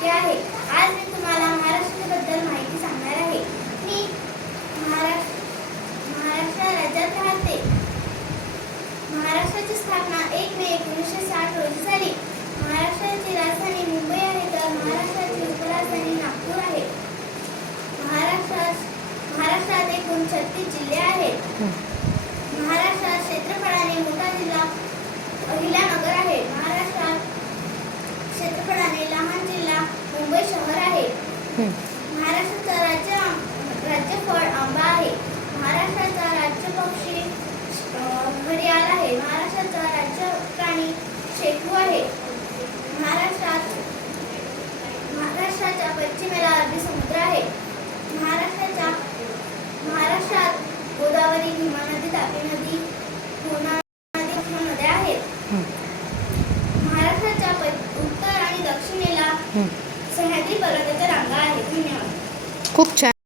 चुकी आहे. आज मी तुम्हाला महाराष्ट्राबद्दल माहिती सांगणार आहे. मी महाराष्ट्र राज्यात राहते. महाराष्ट्राची स्थापना 1 मे 1960 रोजी झाली. महाराष्ट्राची राजधानी मुंबई आहे, तर महाराष्ट्राची उपराजधानी नागपूर आहे. महाराष्ट्रात एकूण 36 जिल्हे आहेत. महाराष्ट्रात क्षेत्रफळाने मोठा जिल्हा अहिल्यानगर आहे. महाराष्ट्रात क्षेत्रफळाने लहान जिल्हा मुंबई शहर आहे. महाराष्ट्राचा राज्यफळ आंबा आहे. महाराष्ट्राचा राज्य पक्षी घडियाळ आहे. महाराष्ट्राचा राज्य प्राणी शेपू आहे. महाराष्ट्राच्या पश्चिमेला अरबी समुद्र आहे. महाराष्ट्रात गोदावरी, भीमा नदी, तापी नदी, पूर्णा नदी नद्या आहेत. महाराष्ट्राच्या उत्तर आणि दक्षिणेला सह्याद्री पर्वताच्या रांगा आहेत. धन्यवाद. खूप छान.